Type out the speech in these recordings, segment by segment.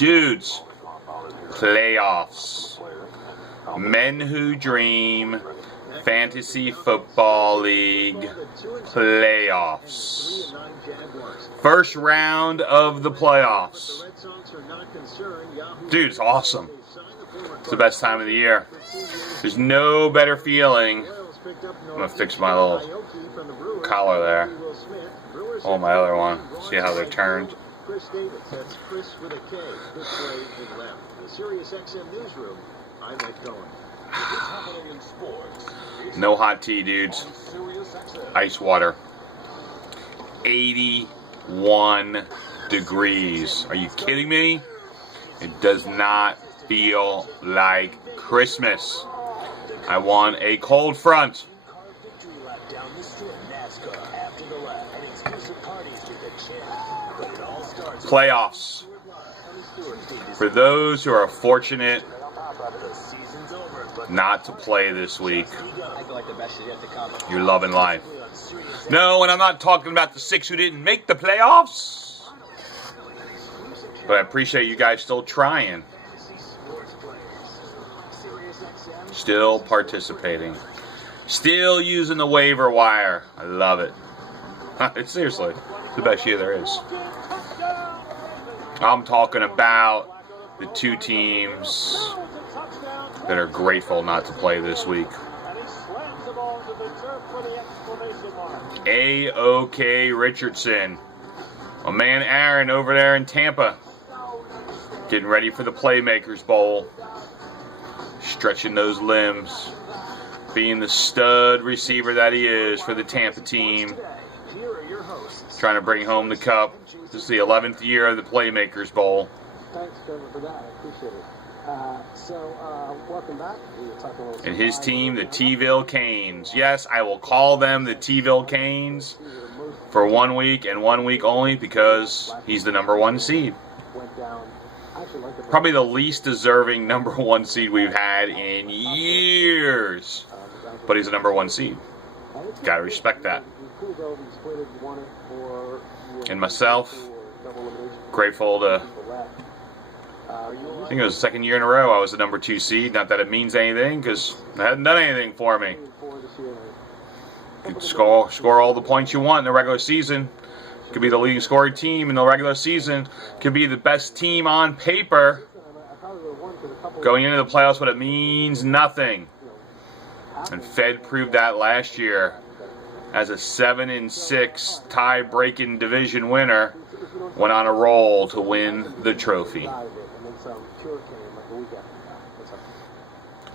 Dudes, playoffs. Men Who Dream Fantasy Football League playoffs. First round of the playoffs. Dude, it's awesome. It's the best time of the year. There's no better feeling. I'm going to fix my little collar there. Oh, my other one. See how they're turned? Chris Davis, that's Chris with a K. Good play in left. The Sirius XM newsroom, I'm Ed Cohen. No hot tea, dudes. Ice water. 81 degrees. Are you kidding me? It does not feel like Christmas. I want a cold front. Playoffs. For those who are fortunate not to play this week, you're loving life. No, and I'm not talking about the 6 who didn't make the playoffs. But I appreciate you guys still trying. Still participating. Still using the waiver wire. I love it. It's seriously the best year there is. I'm talking about the 2 teams that are grateful not to play this week. A.O.K. Richardson. My man Aaron over there in Tampa. Getting ready for the Playmakers Bowl. Stretching those limbs. Being the stud receiver that he is for the Tampa team. Trying to bring home the cup. This is the 11th year of the Playmakers Bowl. Thanks, Trevor, for that. I appreciate it. Welcome back. And his team, the T-ville Canes. Yes, I will call them the T-ville Canes for 1 week and 1 week only because he's the number 1 seed. Probably the least deserving number 1 seed we've had in years. But he's the number 1 seed. Gotta respect that. And myself, grateful to, I think it was the 2nd year in a row I was the number 2 seed. Not that it means anything, because it hadn't done anything for me. You could score all the points you want in the regular season. Could be the leading scoring team in the regular season. Could be the best team on paper going into the playoffs, but it means nothing. And Fed proved that last year as a 7-6 tie-breaking division winner. Went on a roll to win the trophy.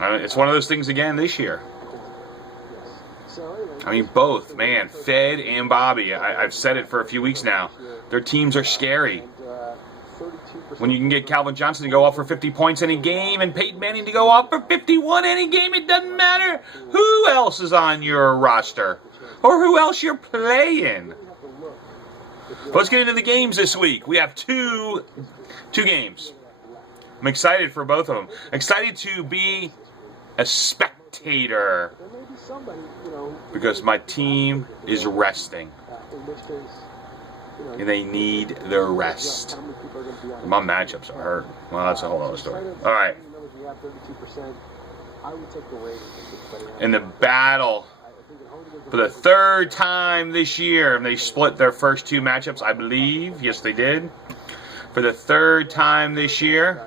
It's one of those things again this year. I mean, both, man, Fed and Bobby. I've said it for a few weeks now. Their teams are scary. When you can get Calvin Johnson to go off for 50 points any game and Peyton Manning to go off for 51 any game, it doesn't matter who else is on your roster or who else you're playing. Let's get into the games this week. We have two games. I'm excited for both of them. Excited to be a spectator because my team is resting. And they need their rest. My matchups are hurt. Well, that's a whole other story. All right. In the battle for the 3rd time this year, they split their first 2 matchups, I believe. Yes, they did. For the 3rd time this year,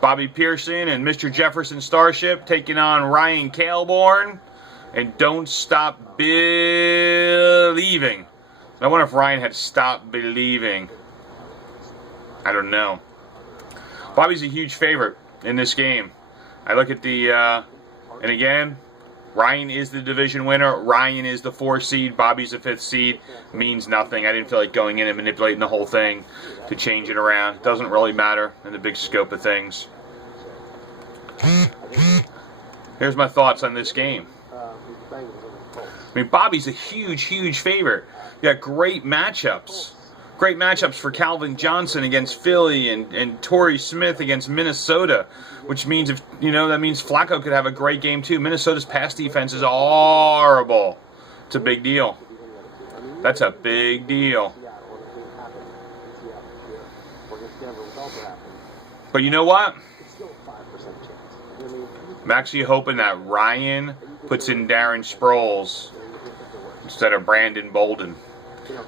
Bobby Pearson and Mr. Jefferson Starship taking on Ryan Kaleborn and Don't Stop Believing. I wonder if Ryan had stopped believing. I don't know. Bobby's a huge favorite in this game. I look at the, and again, Ryan is the division winner. Ryan is the 4th seed. Bobby's the 5th seed. Means nothing. I didn't feel like going in and manipulating the whole thing to change it around. It doesn't really matter in the big scope of things. Here's my thoughts on this game. I mean, Bobby's a huge, huge favorite. You got great matchups. Great matchups for Calvin Johnson against Philly and Torrey Smith against Minnesota, which means that means Flacco could have a great game too. Minnesota's pass defense is horrible. It's a big deal. That's a big deal. against Denver was also happening. But you know what? It's still a 5% chance. I mean, I'm actually hoping that Ryan puts in Darren Sproles instead of Brandon Bolden.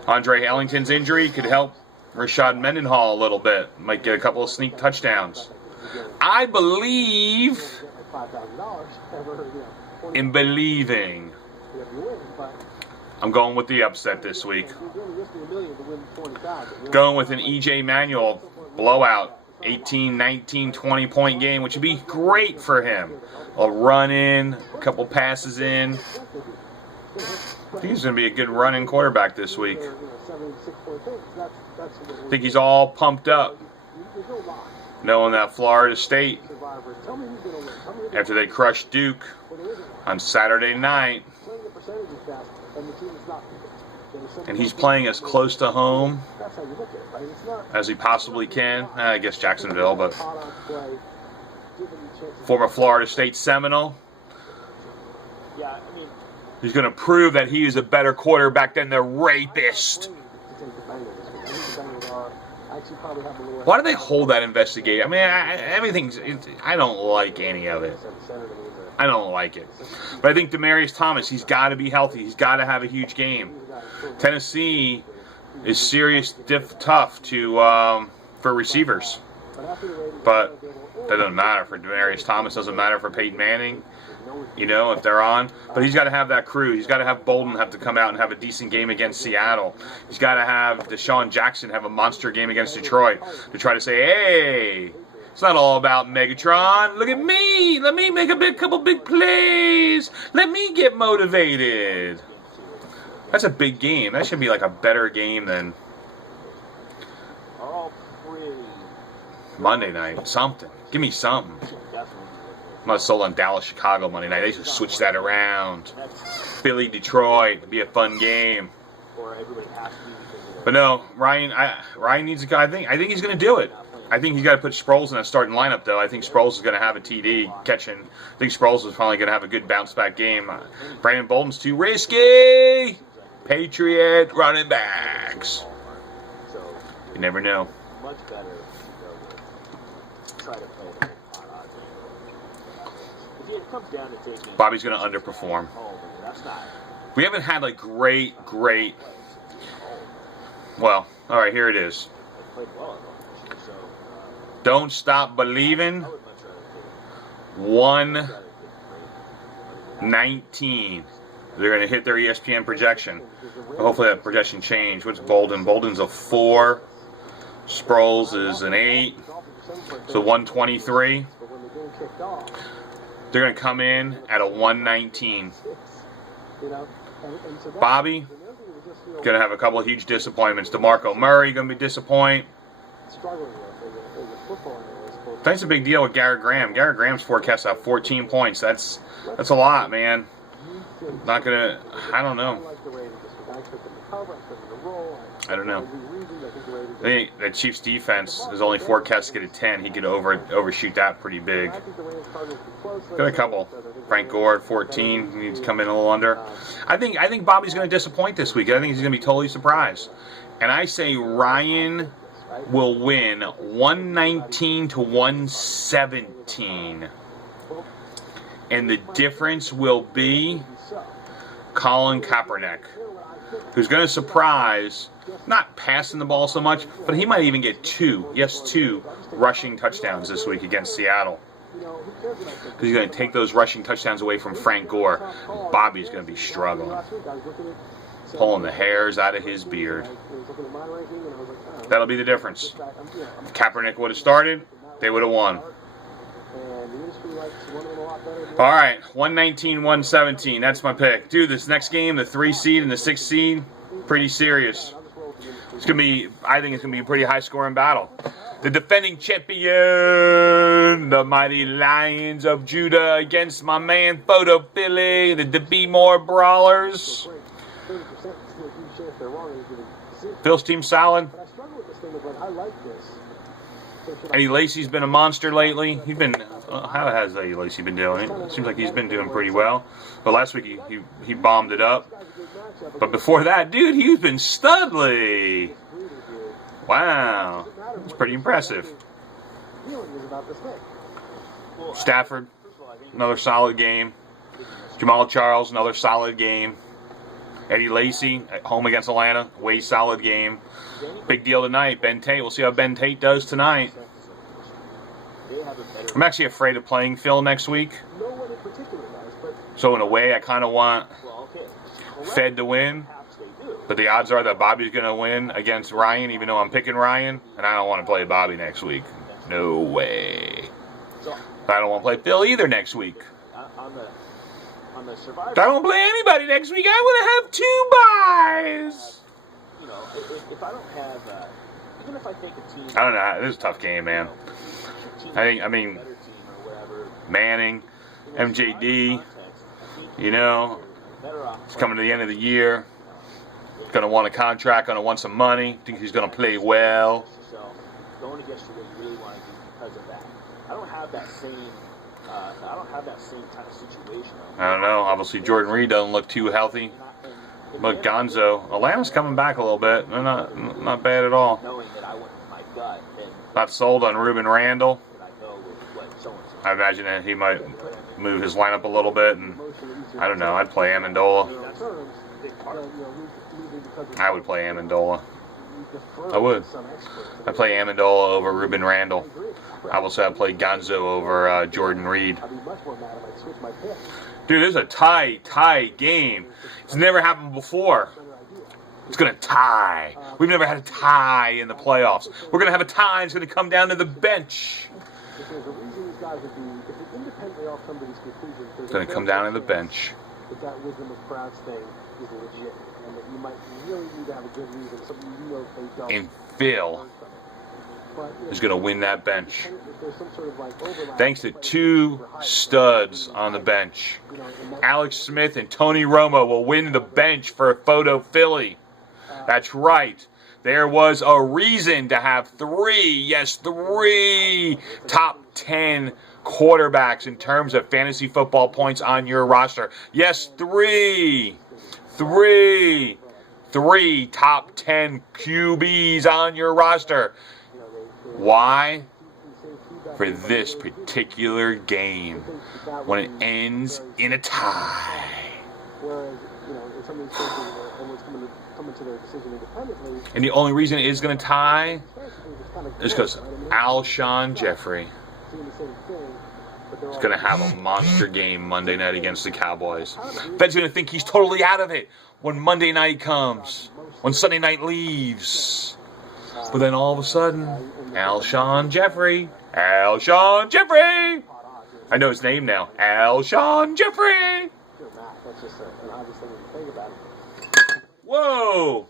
Andre Ellington's injury could help Rashad Mendenhall a little bit. Might get a couple of sneak touchdowns. I believe in believing. I'm going with the upset this week. Going with an E.J. Manuel blowout. 18, 19, 20-point game, which would be great for him. A run in, a couple passes in. I think he's going to be a good running quarterback this week. I think he's all pumped up, knowing that Florida State, after they crushed Duke on Saturday night, and he's playing as close to home as he possibly can. I guess Jacksonville, but former Florida State Seminole. He's going to prove that he is a better quarterback than the rapist. Why do they hold that investigation? I mean, I don't like any of it. I don't like it. But I think Demaryius Thomas, he's got to be healthy. He's got to have a huge game. Tennessee is serious, tough for receivers. But that doesn't matter for Demaryius Thomas. Doesn't matter for Peyton Manning. You know, if they're on. But he's got to have that crew. He's got to have Bolden have to come out and have a decent game against Seattle. He's got to have Deshaun Jackson have a monster game against Detroit to try to say, hey, it's not all about Megatron. Look at me. Let me make a couple big plays. Let me get motivated. That's a big game. That should be like a better game than Monday night. Something. Give me something. I'm not sold on Dallas, Chicago Monday night. They should switch that around. Philly, Detroit. It'd be a fun game. But no, Ryan needs a guy. I think he's going to do it. I think he's got to put Sproles in that starting lineup, though. I think Sproles is going to have a TD catching. I think Sproles is probably going to have a good bounce-back game. Brandon Bolden's too risky. Patriot running backs. You never know. Bobby's going to underperform. We haven't had like great. Well, all right, here it is. Don't Stop Believing. 119. They're going to hit their ESPN projection. Hopefully that projection changed. What's Bolden? Bolden's a 4. Sproles is an 8. So 123. They're going to come in at a 119. Bobby going to have a couple of huge disappointments. DeMarco Murray going to be disappointed. That's a big deal with Garrett Graham. Garrett Graham's forecast out 14 points. That's a lot, man. Not gonna. I don't know. I don't know. I think the Chiefs' defense is only forecast to get a 10. He could overshoot that pretty big. Got a couple. Frank Gore at 14. He needs to come in a little under. I think Bobby's going to disappoint this week. I think he's going to be totally surprised. And I say Ryan will win 119 to 117. And the difference will be Colin Kaepernick, who's going to surprise, not passing the ball so much, but he might even get 2 rushing touchdowns this week against Seattle. Because he's going to take those rushing touchdowns away from Frank Gore. Bobby's going to be struggling, pulling the hairs out of his beard. That'll be the difference. If Kaepernick would have started, they would have won. All right, 119-117. That's my pick. Dude, this next game, the 3 seed and the 6 seed, pretty serious. It's gonna be. I think it's gonna be a pretty high-scoring battle. The defending champion, the mighty Lions of Judah, against my man Photo Philly, the DeB Moore Brawlers. Phil's team solid. Eddie Lacy's been a monster lately. He's been. How has Eddie Lacy been doing? It seems like he's been doing pretty well. But last week he bombed it up. But before that, dude, he's been studly. Wow. It's pretty impressive. Feeling is about this thing. Stafford, another solid game. Jamal Charles, another solid game. Eddie Lacy at home against Atlanta, way solid game. Big deal tonight, Ben Tate. We'll see how Ben Tate does tonight. I'm actually afraid of playing Phil next week. No one in particular does, but So in a way, I kind of want Fed to win. But the odds are that Bobby's going to win against Ryan, even though I'm picking Ryan. And I don't want to play Bobby next week. No way. I don't want to play Phil either next week. on the Survivor. I don't play anybody next week. I want to have 2 buys. You know, if I don't have, even if I think a team. I don't know. This is a tough game, man. I mean, Manning, MJD, you know, it's coming to the end of the year. Going to want a contract, going to want some money. Think he's going to play well. Going against you what you really want to do because of that. I don't have that same kind of situation. I don't know. Obviously, Jordan Reed doesn't look too healthy. But Gonzo, Atlanta's coming back a little bit. They're not bad at all. Knowing that I went with my gut, then Not sold on Ruben Randall. I go with what so-and-so. I imagine that he might move his lineup a little bit, and I don't know. I'd play Amendola. I would play Amendola. I would. I'd play Amendola over Ruben Randall. I will say I'd play Gonzo over Jordan Reed. Dude, this is a tie game. It's never happened before. It's going to tie. We've never had a tie in the playoffs. We're going to have a tie. It's going to come down to the bench. It's going to come down to the bench. That wisdom of crowds thing is legit, and that you might really need to have a good reason, something you know they don't. And Phil is going to win that bench. Thanks to 2 studs on the bench. Alex Smith and Tony Romo will win the bench for a photo Philly. That's right. There was a reason to have 3 top 10 quarterbacks in terms of fantasy football points on your roster. Yes, 3 top 10 QBs on your roster. Why? For this particular game, when it ends in a tie. And the only reason it is going to tie is because Alshon Jeffrey is going to have a monster game Monday night against the Cowboys. Fed's going to think he's totally out of it when Monday night comes, when Sunday night leaves. But then all of a sudden, Alshon Jeffrey. I know his name now. Alshon Jeffrey. Whoa.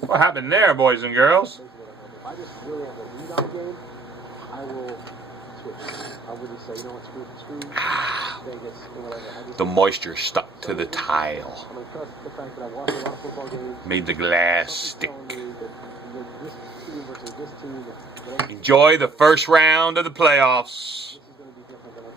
What happened there, boys and girls? If I just really have a lead on the game, I will switch. I wouldn't say, you know what, screw Vegas, whatever. The moisture stuck to the tile. I'm going to trust the fact that I've watched a lot of football games. Made the glass stick. This team versus this team. Enjoy the first round of the playoffs.